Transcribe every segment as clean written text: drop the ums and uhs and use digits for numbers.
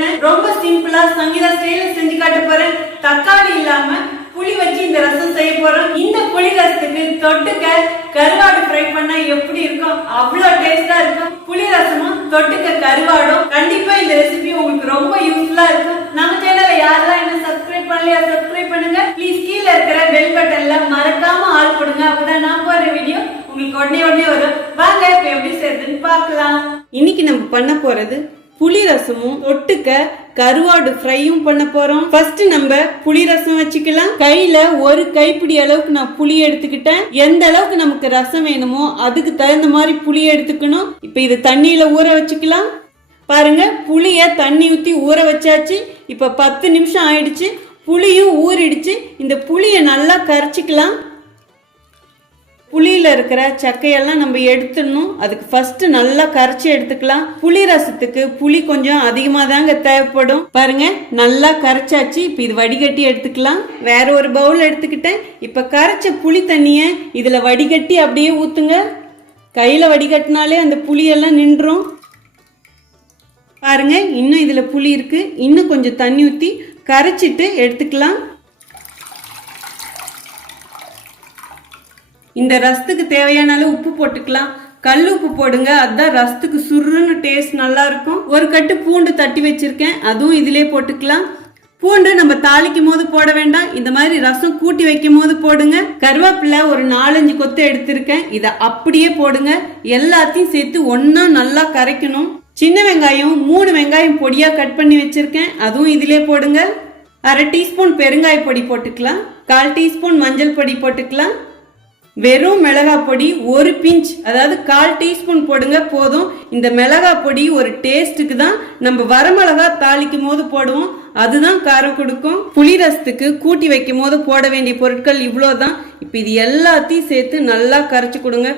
இருக்கானு ரொம்ப சிம்பிளா சங்கீதா ஸ்டைல்ல செஞ்சு காட்ட போறேன். தக்காளி இல்லாம புளி வச்சு இந்த ரசம் செய்ய போறோம். இந்த புளி ரசத்துக்கு தொட்டுக்க கருவாடு ஃப்ரை பண்ணா எப்படி இருக்கும், அவ்வளவு டேஸ்டா இருக்கும். புளி ரசமும் தொட்டுக்க கருவாடும். கண்டிப்பா இந்த ரெசிபி உங்களுக்கு ரொம்ப யூஸ்ஃபுல்லா இருக்கும். நம்ம சேனலை யாரெல்லாம் என்ன சப்ஸ்கிரைப் பண்ணலையா சப்ஸ்கிரைப் பண்ணுங்க. ப்ளீஸ் கீழ இருக்கிற பெல் பட்டன்ல மறக்காம ஆல் கொடுங்க. அப்பதான் நான் போற வீடியோ உங்களுக்கு உடனே வரும். வாங்க இப்ப எப்படி செய்யறதுன்னு பார்க்கலாம். இன்னைக்கு நம்ம பண்ண போறது புளி ரசமும் தொட்டுக்க கருவாடு ஃப்ரையும் பண்ண போறோம். ஃபர்ஸ்ட் நம்ம புளி ரசம் வச்சுக்கலாம். கையில ஒரு கைப்பிடி அளவுக்கு நான் புளி எடுத்துக்கிட்டேன். எந்த அளவுக்கு நமக்கு ரசம் வேணுமோ அதுக்கு தகுந்த மாதிரி புளி எடுத்துக்கணும். இப்ப இது தண்ணியில ஊற வச்சுக்கலாம். பாருங்க, புளிய தண்ணி ஊத்தி ஊற வச்சாச்சு. இப்ப 10 நிமிஷம் ஆயிடுச்சு. புளியும் ஊறிடுச்சு. இந்த புளிய நல்லா கரைச்சிக்கலாம். புளியில இருக்கிற சக்கையெல்லாம் நம்ம எடுத்துடணும். அதுக்கு ஃபர்ஸ்ட் நல்லா கரைச்சி எடுத்துக்கலாம். புளி ரசத்துக்கு புளி கொஞ்சம் அதிகமா தாங்க தேவைப்படும். பாருங்க, நல்லா கரைச்சாச்சு. இப்ப இது வடிகட்டி எடுத்துக்கலாம். வேற ஒரு பவுல் எடுத்துக்கிட்டேன். இப்ப கரைச்ச புளி தண்ணிய இதுல வடிகட்டி அப்படியே ஊத்துங்க. கையில வடிகட்டினாலே அந்த புளியெல்லாம் நின்றும். பாருங்க, இன்னும் இதுல புளி இருக்கு. இன்னும் கொஞ்சம் தண்ணி ஊத்தி கரைச்சிட்டு எடுத்துக்கலாம். இந்த ரசத்துக்கு தேவையான அளவு உப்பு போட்டுக்கலாம். கல் உப்பு போடுங்க, அதுதான் ரசத்துக்கு சுருன்னு டேஸ்ட் நல்லா இருக்கும். ஒரு கட்டு பூண்டு தட்டி வச்சிருக்கேன், அதுவும் இதிலே போட்டுக்கலாம். பூண்டு நம்ம தாளிக்கும் போது போட வேண்டாம், இந்த மாதிரி ரசம் கூட்டி வைக்கும் போது போடுங்க. கருவேப்பிலை ஒரு 4-5 கொத்து எடுத்திருக்கேன், இதை அப்படியே போடுங்க. எல்லாத்தையும் சேர்த்து ஒன்னா நல்லா கரைக்கணும். சின்ன வெங்காயம் 3 வெங்காயம் பொடியா கட் பண்ணி வச்சிருக்கேன், அதுவும் இதிலே போடுங்க. 1/2 டீஸ்பூன் பெருங்காய பொடி போட்டுக்கலாம். 1/4 டீஸ்பூன் மஞ்சள் பொடி போட்டுக்கலாம். வெறும் மிளகா பொடி ஒரு பிஞ்ச், அதாவது 1/4 டீஸ்பூன் போடுங்க போதும். இந்த மிளகா பொடி ஒரு டேஸ்ட்டுக்கு தான். நம்ம வரமிளகா தாளிக்கும் போது போடுவோம், அதுதான் காரம் கொடுக்கும். புளி ரசத்துக்கு கூட்டி வைக்கும் போது போட வேண்டிய பொருட்கள் இவ்வளோதான். இப்போ இது எல்லாத்தையும் சேர்த்து நல்லா கரைச்சி கொடுங்க.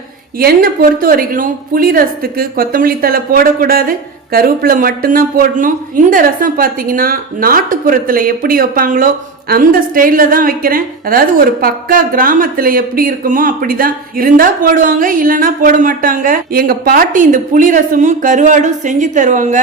எண்ணெய் பொறுத்த வரைக்கும் புளி ரசத்துக்கு கொத்தமல்லி தழை போடக்கூடாது, கருவேப்பிலை மட்டும்தான் போடணும். இந்த ரசம் பார்த்தீங்கன்னா நாட்டுப்புறத்துல எப்படி வைப்பாங்களோ அந்த ஸ்டைல்ல தான் வைக்கிறேன். அதாவது ஒரு பக்கா கிராமத்துல எப்படி இருக்குமோ அப்படிதான். இருந்தா போடுவாங்க, இல்லைன்னா போட மாட்டாங்க. எங்க பாட்டி இந்த புளி ரசமும் கருவாடும் செஞ்சு தருவாங்க,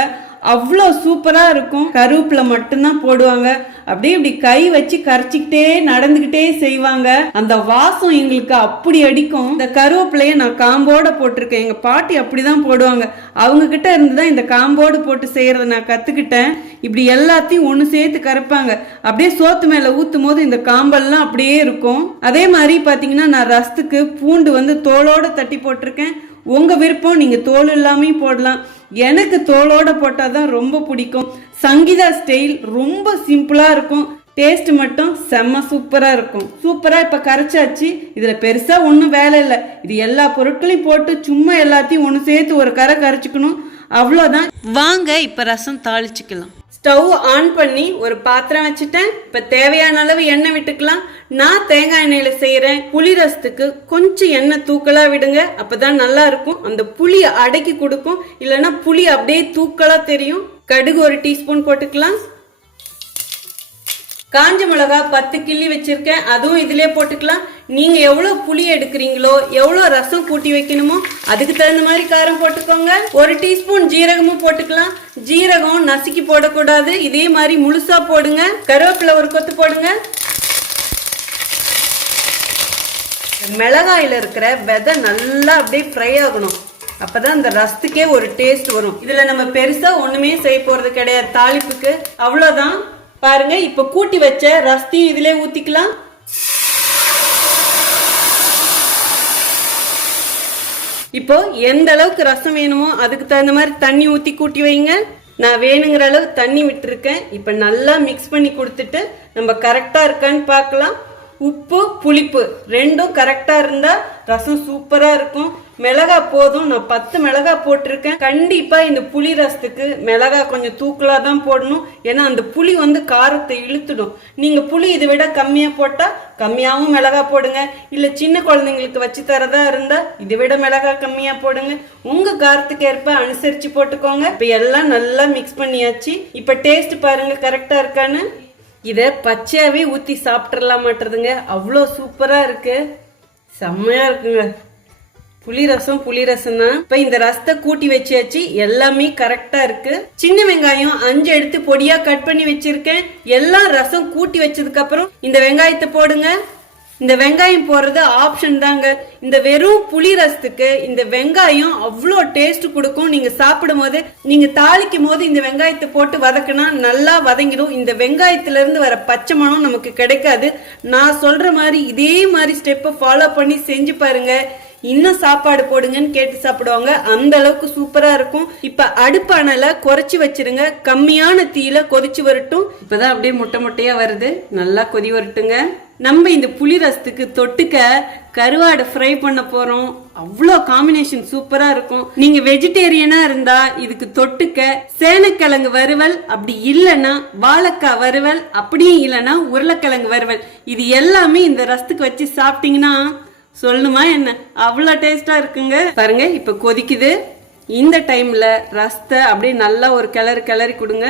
அவ்வளோ சூப்பரா இருக்கும். கருவேப்பிலை மட்டும்தான் போடுவாங்க. அப்படியே இப்படி கை வச்சு கரைச்சிக்கிட்டே நடந்துகிட்டே செய்வாங்க. அந்த வாசம் எங்களுக்கு அப்படி அடிக்கும். இந்த கருவேப்பிலைய நான் காம்போட போட்டிருக்கேன். எங்க பாட்டி அப்படிதான் போடுவாங்க. அவங்க கிட்ட இருந்துதான் இந்த காம்போடு போட்டு செய்யறத நான் கத்துக்கிட்டேன். இப்படி எல்லாத்தையும் ஒண்ணு சேர்த்து கரைப்பாங்க. அப்படியே சோத்து மேல ஊத்தும் போது இந்த காம்பெல்லாம் அப்படியே இருக்கும். அதே மாதிரி பாத்தீங்கன்னா நான் ரசத்துக்கு பூண்டு தோலோட தட்டி போட்டிருக்கேன். உங்க விருப்பம், நீங்க தோல் இல்லாம போடலாம். எனக்கு தோலோட போட்டாதான் ரொம்ப பிடிக்கும். சங்கீதா ஸ்டைல் ரொம்ப சிம்பிளா இருக்கும், டேஸ்ட் மட்டும் செம்ம சூப்பரா இருக்கும். சூப்பரா இப்ப கரைச்சாச்சு. இதுல பெருசா ஒன்னும் வேலை இல்லை. இது எல்லா பொருட்களையும் போட்டு சும்மா எல்லாத்தையும் ஒண்ணு சேர்த்து ஒரு கரைச்சிக்கணும், அவ்வளவுதான். வாங்க இப்ப ரசம் தாளிச்சுக்கலாம். ஸ்டவ் ஆன் பண்ணி ஒரு பாத்திரம் வச்சுட்டேன். இப்ப தேவையான அளவு எண்ணெய் விட்டுக்கலாம். நான் தேங்காய் எண்ணெயில செய்யறேன். புளி ரசத்துக்கு கொஞ்சம் எண்ணெய் தூக்கலா விடுங்க, அப்பதான் நல்லா இருக்கும். அந்த புளி அடக்கி கொடுக்கும், இல்லைன்னா புளி அப்படியே தூக்கலா தெரியும். கடுகு 1 டீஸ்பூன் போட்டுக்கலாம். காஞ்ச மிளகா 10 கிள்ளி வச்சிருக்கேன், அதுவும் இதுலயே போட்டுக்கலாம். நீங்க எவ்வளவு புளி எடுக்கிறீங்களோ, எவ்வளவு ரசம் கூட்டி வைக்கணுமோ அதுக்கு தகுந்த மாதிரி காரம் போட்டுக்கோங்க. 1 டீஸ்பூன் ஜீரகமும் போட்டுக்கலாம். ஜீரகம் நசுக்கி போடக்கூடாது, இதே மாதிரி முழுசா போடுங்க. கருவேப்பிலை ஒரு கொத்து போடுங்க. மிளகாயில இருக்கிற விதை நல்லா அப்படியே ஃப்ரை ஆகணும், அப்பதான் இந்த ரசத்துக்கே ஒரு டேஸ்ட் வரும். இதுல நம்ம பெருசா ஒண்ணுமே செய்ய போறது கிடையாது தாளிப்புக்கு, அவ்வளவுதான். பாருங்க, இப்ப கூட்டி வச்ச ரசத்தையும் இதுல ஊத்திக்கலாம். இப்போ எந்த அளவுக்கு ரசம் வேணுமோ அதுக்கு தகுந்த மாதிரி தண்ணி ஊத்தி கூட்டி வைங்க. நான் வேணுங்கிற அளவு தண்ணி விட்டுருக்கேன். இப்ப நல்லா மிக்ஸ் பண்ணி கொடுத்துட்டு நம்ம கரெக்டா இருக்கான்னு பார்க்கலாம். உப்பு புளிப்பு ரெண்டும் கரெக்டா இருந்தா ரசம் சூப்பரா இருக்கும். மிளகா போதும், நான் 10 மிளகா போட்டிருக்கேன். கண்டிப்பா இந்த புளி ரசத்துக்கு மிளகா கொஞ்சம் தூக்கலா தான் போடணும், ஏன்னா அந்த புளி காரத்தை இழுத்துடும். நீங்க புளி இதை விட கம்மியா போட்டா கம்மியாவும் மிளகா போடுங்க, இல்ல சின்ன குழந்தைங்களுக்கு வச்சு தரதா இருந்தா இதை விட மிளகா கம்மியா போடுங்க. உங்க காரத்துக்கு ஏற்ப அனுசரிச்சு போட்டுக்கோங்க. இப்ப எல்லாம் நல்லா மிக்ஸ் பண்ணியாச்சு. இப்ப டேஸ்ட் பாருங்க கரெக்டா இருக்கான்னு. இத பச்சையாவே ஊத்தி சாப்பிட்டுறலாம் மாட்டுறதுங்க, அவ்வளோ சூப்பரா இருக்கு, செம்மையா இருக்குங்க. புளி ரசம் தான். இப்ப இந்த ரசத்தை கூட்டி வச்சாச்சு, எல்லாமே கரெக்டா இருக்கு. சின்ன வெங்காயம் 5 எடுத்து பொடியா கட் பண்ணி வச்சிருக்கேன். எல்லாம் ரசம் கூட்டி வச்சதுக்கு அப்புறம் இந்த வெங்காயத்தை போடுங்க. இந்த வெங்காயம் போடுறது ஆப்ஷன் தாங்க. இந்த வெறும் புளி ரசத்துக்கு இந்த வெங்காயம் அவ்வளோ டேஸ்ட் கொடுக்கும். நீங்க சாப்பிடும் போது, நீங்க தாளிக்கும் போது இந்த வெங்காயத்தை போட்டு வதக்கினா நல்லா வதங்கிடும். இந்த வெங்காயத்துல இருந்து வர பச்சை மணம் நமக்கு கிடைக்காது. நான் சொல்ற மாதிரி இதே மாதிரி ஸ்டெப்பை ஃபாலோ பண்ணி செஞ்சு பாருங்க. இன்னும் சாப்பாடு போடுங்கன்னு கேட்டு சாப்பிடுவாங்க. அந்த அளவுக்கு சூப்பரா இருக்கும். இப்ப அடுப்பானல குறைச்சி வச்சிருங்க. கம்மியான தீயில கொதிச்சு வரட்டும். இப்பதான் அப்படியே முட்டையா வருது. நல்லா கொதி வரட்டுங்க. நம்ம இந்த புளி ரசத்துக்கு தொட்டுக்க கருவாடை ஃப்ரை பண்ண போறோம். அவ்வளோ காம்பினேஷன் சூப்பரா இருக்கும். நீங்க வெஜிடேரியனா இருந்தா இதுக்கு தொட்டுக்க சேனக்கிழங்கு வறுவல், அப்படி இல்லைன்னா வாழைக்காய் வறுவல், அப்படியும் இல்லைன்னா உருளைக்கிழங்கு வறுவல், இது எல்லாமே இந்த ரசத்துக்கு வச்சு சாப்பிட்டீங்கன்னா சொல்லணுமா என்ன, அவ்வளோ டேஸ்டா இருக்குங்க. பாருங்க இப்ப கொதிக்குது. இந்த டைம்ல ரசத்தை அப்படியே நல்லா ஒரு கிளறி கொடுங்க.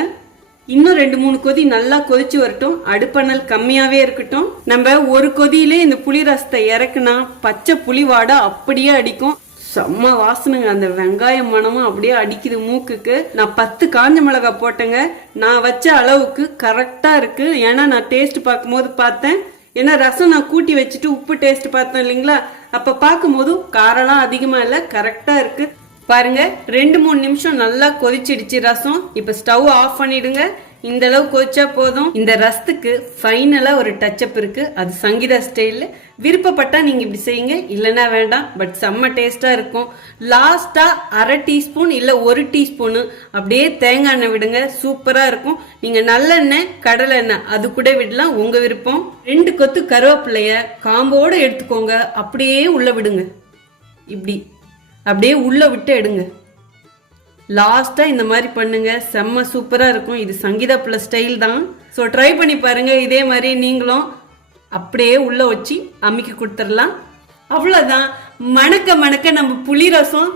இன்னும் 2-3 கொதி நல்லா கொதிச்சு வரட்டும். அடுப்பணல் கம்மியாவே இருக்கட்டும். நம்ம ஒரு கொதியிலே இந்த புளி ரசத்தை இறக்குனா பச்சை புளி வாடை அப்படியே அடிக்கும். செம்ம வாசனைங்க. அந்த வெங்காயம் மனமும் அப்படியே அடிக்குது மூக்குக்கு. நான் 10 காஞ்ச மிளகாய் போட்டேங்க. நான் வச்ச அளவுக்கு கரெக்டா இருக்கு. ஏன்னா நான் டேஸ்ட் பார்க்கும்போது பார்த்தேன். ஏன்னா ரசம் நான் கூட்டி வச்சுட்டு உப்பு டேஸ்ட் பார்த்தேன் இல்லைங்களா, அப்ப பார்க்கும்போது காரம்லாம் அதிகமா இல்லை, கரெக்டா இருக்கு. பாருங்க 2-3 நிமிஷம் நல்லா கொதிச்சிடுச்சு ரசம். இப்ப ஸ்டவ் ஆஃப் பண்ணிடுங்க. இந்த அளவு கொதிச்சா போதும். இந்த ரசத்துக்கு ஃபைனலா ஒரு டச்சப் இருக்கு. அது சங்கீதா ஸ்டைல். விருப்பப்பட்டா நீங்க இப்படி செய்யுங்க, இல்லைன்னா வேண்டாம். பட் செம்ம டேஸ்டா இருக்கும். லாஸ்டா 1/2 டீஸ்பூன் இல்ல 1 டீஸ்பூன் அப்படியே தேங்காய் எண்ணெய் விடுங்க. சூப்பரா இருக்கும். நீங்க நல்லெண்ணெய் கடலை எண்ணெய் அது கூட விடலாம், உங்க விருப்பம். 2 கொத்து கருவேப்பிலைய காம்போட எடுத்துக்கோங்க. அப்படியே உள்ள விடுங்க. இப்படி அப்படியே உள்ள விட்டு எடுங்க. லாஸ்டா இந்த மாதிரி பண்ணுங்க. செம்ம சூப்பரா இருக்கும். இது சங்கீதா பிள்ளை ஸ்டைல் தான். ஸோ ட்ரை பண்ணி பாருங்க. இதே மாதிரி நீங்களும் அப்படியே உள்ள வச்சு அமுக்கி கொடுத்துடலாம். அவ்வளவுதான். மணக்க நம்ம புளி ரசம்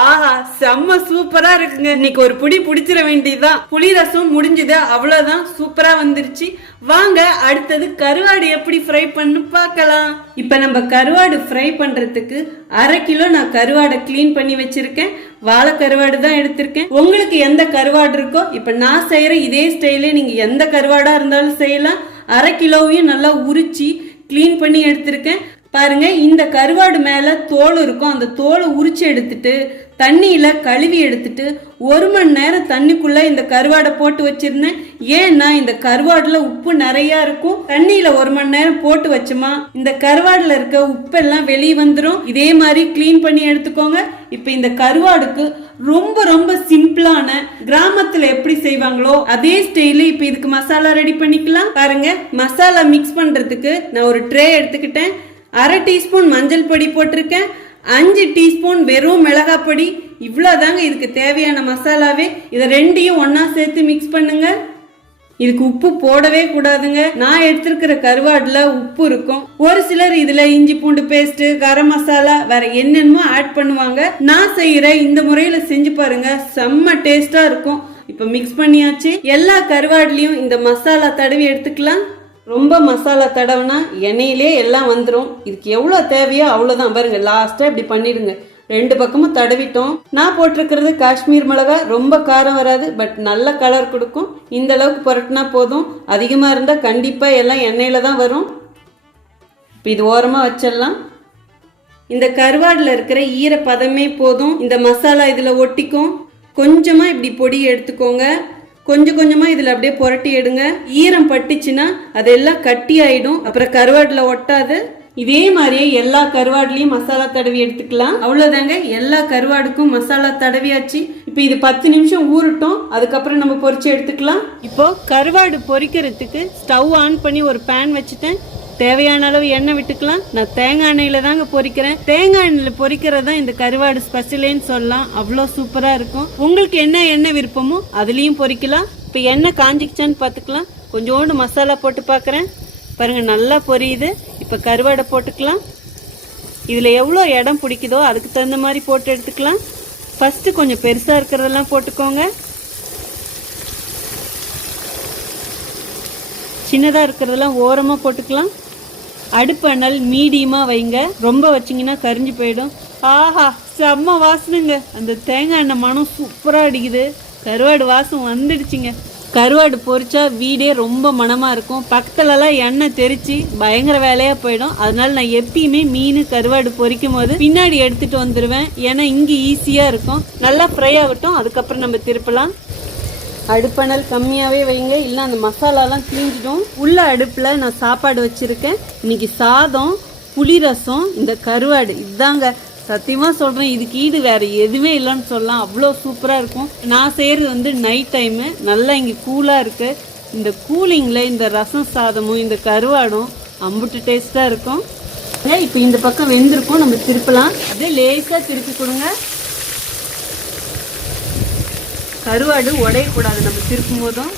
ஆஹா செம்ம சூப்பரா இருக்குங்க. இன்னைக்கு ஒரு புடி பிடிச்சிட வேண்டியதுதான். புளி ரசம் முடிஞ்சது. அவ்வளவுதான், சூப்பரா வந்துருச்சு. வாங்க அடுத்தது கருவாடு எப்படி ஃப்ரை பண்ணு பார்க்கலாம். இப்ப நம்ம கருவாடு ஃப்ரை பண்றதுக்கு 1/2 கிலோ நான் கருவாடை கிளீன் பண்ணி வச்சிருக்கேன். வாழை கருவாடு தான் எடுத்திருக்கேன். உங்களுக்கு எந்த கருவாடு இருக்கோ, இப்ப நான் செய்யற இதே ஸ்டைலே நீங்க எந்த கருவாடா இருந்தாலும் செய்யலாம். 1/2 கிலோவையும் நல்லா உரிச்சு கிளீன் பண்ணி எடுத்திருக்கேன். பாருங்க இந்த கருவாடு மேல தோல் இருக்கும். அந்த தோலை உரிச்சு எடுத்துட்டு தண்ணியில கழுவி எடுத்துட்டு 1 மணி நேரம் தண்ணிக்குள்ள இந்த கருவாடை போட்டு வச்சிருந்தேன். ஏன்னா இந்த கருவாடுல உப்பு நிறைய இருக்கும். தண்ணியில 1 மணி நேரம் போட்டு வச்சோமா இந்த கருவாடுல இருக்க உப்பெல்லாம் வெளியே வந்துடும். இதே மாதிரி கிளீன் பண்ணி எடுத்துக்கோங்க. இப்ப இந்த கருவாடுக்கு ரொம்ப சிம்பிளான கிராமத்துல எப்படி செய்வாங்களோ அதே ஸ்டைல இப்ப இதுக்கு மசாலா ரெடி பண்ணிக்கலாம். பாருங்க மசாலா மிக்ஸ் பண்றதுக்கு நான் ஒரு ட்ரே எடுத்துக்கிட்டேன். 1/2 டீஸ்பூன் மஞ்சள் பொடி போட்டிருக்கேன். 5 டீஸ்பூன் வெறும் மிளகாய் பொடி. இவ்வளவுதாங்க இதுக்கு தேவையான மசாலாவே. இதை 2ஐயும் ஒன்னா சேர்த்து மிக்ஸ் பண்ணுங்க. இதுக்கு உப்பு போடவே கூடாதுங்க. நான் எடுத்திருக்கிற கருவாடுல உப்பு இருக்கும். ஒரு சிலர் இதுல இஞ்சி பூண்டு பேஸ்ட், கரம் மசாலா, வேற என்னென்னமோ ஆட் பண்ணுவாங்க. நான் செய்யற இந்த முறையில செஞ்சு பாருங்க, செம்ம டேஸ்டா இருக்கும். இப்ப மிக்ஸ் பண்ணியாச்சு. எல்லா கருவாடுலயும் இந்த மசாலா தடவி எடுத்துக்கலாம். ரொம்ப மசாலா தடவுனா எண்ணெயிலே எல்லாம் வந்துடும். இதுக்கு எவ்வளவு தேவையோ அவ்வளவுதான். பாருங்க லாஸ்டா இப்படி பண்ணிடுங்க. 2 பக்கமும் தடவிட்டோம். நான் போட்டிருக்கிறது காஷ்மீர் மிளகா. ரொம்ப காரம் வராது, பட் நல்ல கலர் கொடுக்கும். இந்த அளவுக்கு புரட்டினா போதும். அதிகமா இருந்தா கண்டிப்பா எல்லாம் எண்ணெயில தான் வரும். இப்போ இது ஓரமா வச்சிடலாம். இந்த கருவாடுல இருக்கிற ஈரப்பதமே போதும். இந்த மசாலா இதுல ஒட்டிக்கும். கொஞ்சமா இப்படி பொடி எடுத்துக்கோங்க. கொஞ்சமா இதுல அப்படியே புரட்டி எடுங்க. ஈரம் பட்டுச்சுன்னா அதெல்லாம் கட்டி ஆயிடும். அப்புறம் கருவாடுல ஒட்டாது. இதே மாதிரியே எல்லா கருவாடுலயும் மசாலா தடவி எடுத்துக்கலாம். அவ்வளவுதாங்க, எல்லா கருவாடுக்கும் மசாலா தடவியாச்சு. இப்ப இது 10 நிமிஷம் ஊறட்டும். அதுக்கப்புறம் நம்ம பொரிச்சு எடுத்துக்கலாம். இப்போ கருவாடு பொரிக்கிறதுக்கு ஸ்டவ் ஆன் பண்ணி ஒரு பேன் வச்சுட்டேன். தேவையான அளவு எண்ணெய் விட்டுக்கலாம். நான் தேங்காய் எண்ணெயில தாங்க பொரிக்கிறேன். தேங்காய் எண்ணெயில பொரிக்கிறதா இந்த கருவாடு ஸ்பெஷலேன்னு சொல்லலாம். அவ்வளோ சூப்பரா இருக்கும். உங்களுக்கு என்ன எண்ணெய் விருப்பமோ அதுலயும் பொரிக்கலாம். இப்ப எண்ணெய் காஞ்சிக்கிச்சான்னு பாத்துக்கலாம். கொஞ்சோண்டு மசாலா போட்டு பாக்குறேன். பாருங்க நல்லா பொரியுது. இப்ப கருவாடை போட்டுக்கலாம். இதுல எவ்வளோ இடம் பிடிக்குதோ அதுக்கு தகுந்த மாதிரி போட்டு எடுத்துக்கலாம். ஃபர்ஸ்ட் கொஞ்சம் பெருசா இருக்கிறதெல்லாம் போட்டுக்கோங்க. சின்னதா இருக்கிறதெல்லாம் ஓரமா போட்டுக்கலாம். அடுப்பு அனல் மீடியமா வைங்க. ரொம்ப வச்சிங்கன்னா கரிஞ்சு போயிடும். ஆஹா, செம்ம வாசனைங்க. அந்த தேங்காய் எண்ணெய் மனம் சூப்பரா அடிக்குது. கருவாடு வாசம் வந்துடுச்சுங்க. கருவாடு பொரிச்சா வீடே ரொம்ப மனமா இருக்கும். பக்கத்துலலாம் எண்ணெய் தெரிச்சு பயங்கர வேலையா போயிடும். அதனால நான் எப்பயுமே மீன் கருவாடு பொரிக்கும் போது பின்னாடி எடுத்துட்டு வந்துடுவேன். ஏன்னா இங்கே ஈஸியா இருக்கும். நல்லா ஃப்ரை ஆகட்டும், அதுக்கப்புறம் நம்ம திருப்பலாம். அடுப்பணல் கம்மியாகவே வைங்க, இல்லை அந்த மசாலாலாம் தீஞ்சிடும். உள்ள அடுப்பில் நான் சாப்பாடு வச்சுருக்கேன். இன்னைக்கு சாதம், புளி ரசம், இந்த கருவாடு, இதுதாங்க. சத்தியமாக சொல்கிறேன், இதுக்கு ஈடு வேறு எதுவுமே இல்லைன்னு சொல்லலாம். அவ்வளோ சூப்பராக இருக்கும். நான் செய்கிறது வந்து நைட் டைமு, நல்லா இங்கே கூலாக இருக்குது. இந்த கூலிங்கில் இந்த ரசம் சாதமும் இந்த கருவாடும் அம்புட்டு டேஸ்ட்டாக இருக்கும். இப்போ இந்த பக்கம் வெந்திருக்கும், நம்ம திருப்பலாம். அப்படியே லேசாக திருப்பி கொடுங்க. கருவாடு உடையக்கூடாது நம்ம திருப்பும் போதும்.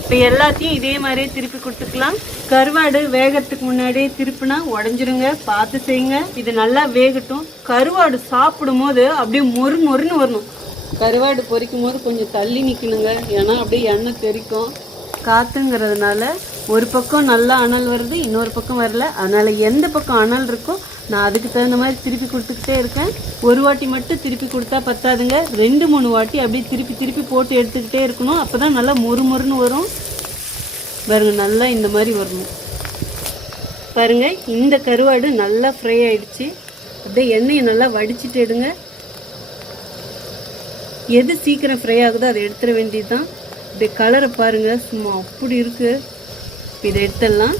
இப்போ எல்லாத்தையும் இதே மாதிரியே திருப்பி கொடுத்துக்கலாம். கருவாடு வேகத்துக்கு முன்னாடியே திருப்பினா உடஞ்சிருங்க, பார்த்து செய்யுங்க. இது நல்லா வேகட்டும். கருவாடு சாப்பிடும் போது அப்படியே மொறு மொறுன்னு வரணும். கருவாடு பொரிக்கும் போது கொஞ்சம் தள்ளி நிற்கணுங்க, ஏன்னா அப்படியே எண்ணெய் தெறிக்கும். காற்றுங்கிறதுனால ஒரு பக்கம் நல்லா அனல் வருது, இன்னொரு பக்கம் வரல. அதனால் எந்த பக்கம் அனல் இருக்கோ நான் அதுக்கு தகுந்த மாதிரி திருப்பி கொடுத்துக்கிட்டே இருக்கேன். ஒரு வாட்டி மட்டும் திருப்பி கொடுத்தா பத்தாதுங்க, 2-3 வாட்டி அப்படியே திருப்பி திருப்பி போட்டு எடுத்துக்கிட்டே இருக்கணும். அப்போ தான் நல்லா மொறு மொறுன்னு வரும். பாருங்க, நல்லா இந்த மாதிரி வரணும். பாருங்க, இந்த கருவாடு நல்லா ஃப்ரை ஆயிடுச்சு. அப்படியே எண்ணெயை நல்லா வடிச்சிட்டு எடுங்க. எது சீக்கிரம் ஃப்ரை ஆகுதோ அதை எடுத்துட வேண்டியது தான். அப்படியே கலரை பாருங்க, சும்மா அப்படி இருக்கு. இதை எடுத்துடலாம்.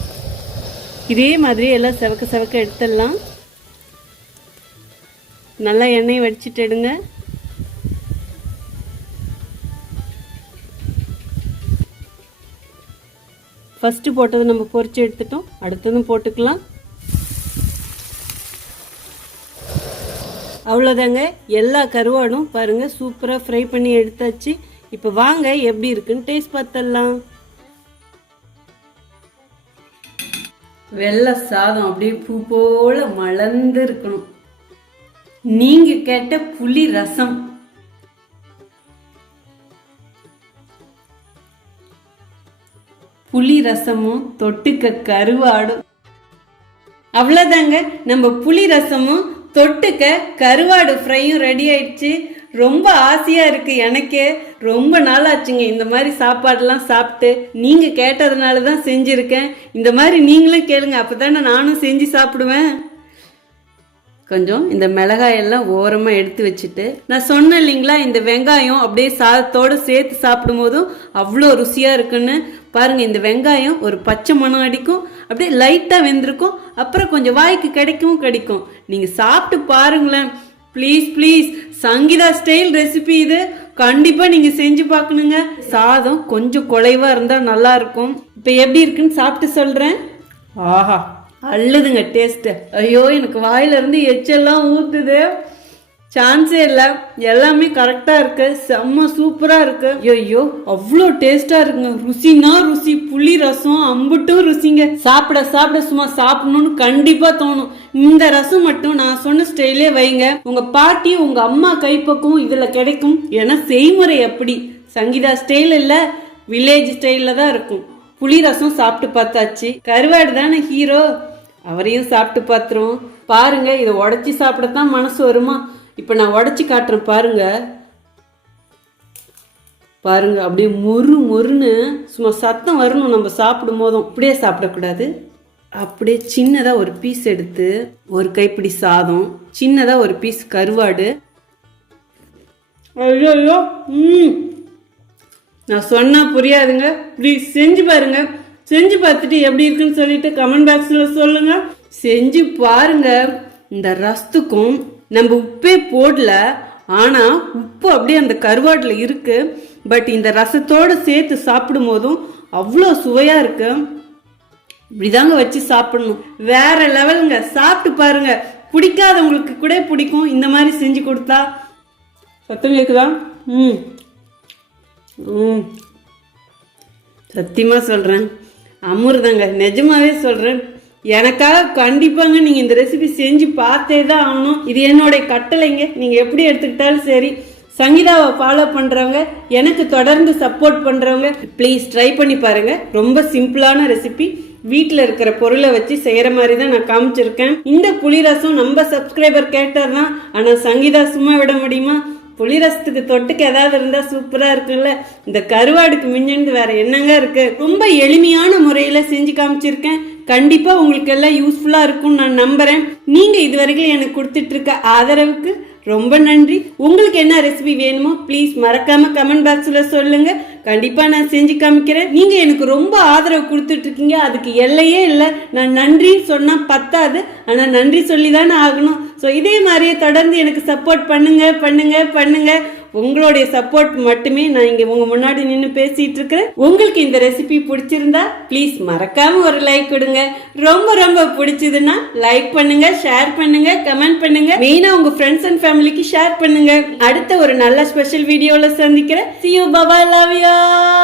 இதே மாதிரி எல்லாம் செவக்க செவக்க எடுத்துடலாம். நல்லா எண்ணெயை வடிச்சிட்டு எடுங்க. ஃபஸ்ட்டு போட்டது நம்ம பொரிச்சு எடுத்துட்டோம், அடுத்ததும் போட்டுக்கலாம். அவ்வளோதாங்க, எல்லா கருவாடும் பாருங்க சூப்பராக ஃப்ரை பண்ணி எடுத்தாச்சு. இப்போ வாங்க எப்படி இருக்குன்னு டேஸ்ட் பார்த்துடலாம். வெள்ளை சாதம் அப்படியே பூ போல மலர்ந்து இருக்கணும். நீங்க கேட்ட புளி ரசம், புளி ரசமும் தொட்டுக்க கருவாடும். அவ்வளோதாங்க, நம்ம புளி ரசமும் தொட்டுக்க கருவாடு ஃப்ரையும் ரெடி ஆயிடுச்சு. ரொம்ப ஆசையா இருக்கு எனக்கே. ரொம்ப நாள் ஆச்சுங்க இந்த மாதிரி சாப்பாடுலாம் சாப்பிட்டு. நீங்க கேட்டதுனால தான் செஞ்சிருக்கேன். இந்த மாதிரி நீங்களும் கேளுங்க, அப்பதானே நானும் செஞ்சு சாப்பிடுவேன். கொஞ்சம் இந்த மிளகாயெல்லாம் ஓரமாக எடுத்து வச்சுட்டு, நான் சொன்னேன் இல்லைங்களா, இந்த வெங்காயம் அப்படியே சாதத்தோடு சேர்த்து சாப்பிடும் போதும் அவ்வளோ ருசியாக இருக்குன்னு. பாருங்கள், இந்த வெங்காயம் ஒரு பச்சை மணம் அடிக்கும், அப்படியே லைட்டாக வெந்திருக்கும், அப்புறம் கொஞ்சம் வாய்க்கு கிடைக்கும். நீங்கள் சாப்பிட்டு பாருங்களேன். Please please, Sangeetha style recipe இது. கண்டிப்பாக நீங்கள் செஞ்சு பார்க்கணுங்க. சாதம் கொஞ்சம் குலைவாக இருந்தால் நல்லா இருக்கும். இப்போ எப்படி இருக்குன்னு சாப்பிட்டு சொல்கிறேன். ஆஹா, அள்ளுதுங்க டேஸ்ட்டு. ஐயோ, எனக்கு வாயிலிருந்து எச்செல்லாம் ஊற்றுது. சான்ஸே இல்லை. எல்லாமே கரெக்டாக இருக்கு, செம்ம சூப்பராக இருக்கு. ஐயோ, அவ்வளோ டேஸ்டாக இருக்குங்க. ருசினா ருசி. புளி ரசம் அம்புட்டும் ருசிங்க. சாப்பிட சாப்பிட சும்மா சாப்பிடணும்னு கண்டிப்பாக தோணும். இந்த ரசம் மட்டும் நான் சொன்ன ஸ்டைலே வைங்க. உங்கள் பாட்டி உங்கள் அம்மா கைப்பக்கம் இதில் கிடைக்கும். ஏன்னா செய்முறை எப்படி சங்கீதா ஸ்டைல் இல்லை, வில்லேஜ் ஸ்டைலில் தான் இருக்கும். புளி ரசம் சாப்பிட்டு பார்த்தாச்சு. கருவாடு தானே ஹீரோ, அவரையும் சாப்பிட்டு பார்த்துருவோம். பாருங்க, இதை உடச்சி சாப்பிடத்தான் மனசு வருமா? இப்போ நான் உடச்சி காட்டுறேன் பாருங்க. பாருங்க, அப்படியே மொறு மொறுன்னு சும்மா சத்தம் வரணும் நம்ம சாப்பிடும் போதும். அப்படியே சாப்பிடக்கூடாது. அப்படியே சின்னதாக ஒரு பீஸ் எடுத்து, ஒரு கைப்பிடி சாதம், சின்னதாக ஒரு பீஸ் கருவாடு. ஐயோ, நான் சொன்னா புரியாதுங்க. ப்ளீஸ் செஞ்சு பாருங்க. செஞ்சு பார்த்துட்டு எப்படி இருக்குன்னு சொல்லிட்டு கமெண்ட் பாக்ஸில் சொல்லுங்க. செஞ்சு பாருங்க. இந்த ரசத்துக்கும் நம்ம உப்பே போடல, ஆனால் உப்பு அப்படியே அந்த கருவாட்டில் இருக்கு. பட் இந்த ரசத்தோடு சேர்த்து சாப்பிடும் போதும் அவ்வளோ சுவையாக இருக்கு. இப்படிதாங்க வச்சு சாப்பிடணும். வேற லெவலுங்க. சாப்பிட்டு பாருங்க. பிடிக்காதவங்களுக்கு கூட பிடிக்கும் இந்த மாதிரி செஞ்சு கொடுத்தா. சத்தம் கேக்குதா? சத்தியமா சொல்றேன், அமிர்தங்க. நிஜமாவே சொல்றேன். எனக்காக கண்டிப்பாங்க நீங்க இந்த ரெசிபி செஞ்சு பார்த்தே தான் ஆகணும். இது என்னுடைய கட்டளைங்க. நீங்க எப்படி எடுத்துக்கிட்டாலும் சரி. சங்கீதாவை ஃபாலோ பண்றவங்க, எனக்கு தொடர்ந்து சப்போர்ட் பண்றவங்க, ப்ளீஸ் ட்ரை பண்ணி பாருங்க. ரொம்ப சிம்பிளான ரெசிபி. வீட்டுல இருக்கிற பொருளை வச்சு செய்யற மாதிரி தான் நான் காமிச்சிருக்கேன். இந்த புளி ரசம் நம்ம சப்ஸ்கிரைபர் கேட்டார்தான், ஆனா சங்கீதா சும்மா விட முடியுமா? புளி ரசத்துக்கு தொட்டுக்கு ஏதாவது இருந்தா சூப்பரா இருக்குல்ல. இந்த கருவாடுக்கு மிஞ்சந்து வேற என்னங்க இருக்கு. ரொம்ப எளிமையான முறையில செஞ்சு காமிச்சிருக்கேன். கண்டிப்பா உங்களுக்கு எல்லாம் யூஸ்ஃபுல்லா இருக்கும்னு நான் நம்புறேன். நீங்க இதுவரைக்கும் எனக்கு கொடுத்துட்டு இருக்க ஆதரவுக்கு ரொம்ப நன்றி. உங்களுக்கு என்ன ரெசிபி வேணுமோ ப்ளீஸ் மறக்காம கமெண்ட் பாக்ஸ்ல சொல்லுங்க. கண்டிப்பா நான் செஞ்சு காமிக்கிறேன். நீங்க எனக்கு ரொம்ப ஆதரவு கொடுத்துட்டு இருக்கீங்க, அதுக்கு எல்லையே இல்லை. நான் நன்றின்னு சொன்னா பத்தாது, ஆனா நன்றி சொல்லி தானே ஆகணும். ஸோ இதே மாதிரியே தொடர்ந்து எனக்கு சப்போர்ட் பண்ணுங்க பண்ணுங்க பண்ணுங்க. உங்களுடைய சப்போர்ட் மட்டுமே நான் இங்க உங்க முன்னாடி நின்று பேசிட்டு இருக்கிறேன். உங்களுக்கு இந்த ரெசிபி பிடிச்சிருந்தா ப்ளீஸ் மறக்காம ஒரு லைக் கொடுங்க. ரொம்ப ரொம்ப பிடிச்சதுன்னா லைக் பண்ணுங்க, ஷேர் பண்ணுங்க, கமெண்ட் பண்ணுங்க. மெயினா உங்க ஃப்ரெண்ட்ஸ் அண்ட் ஃபேமிலிக்கு ஷேர் பண்ணுங்க. அடுத்த ஒரு நல்ல ஸ்பெஷல் வீடியோல சந்திக்கிறேன். See you, bye bye, love you.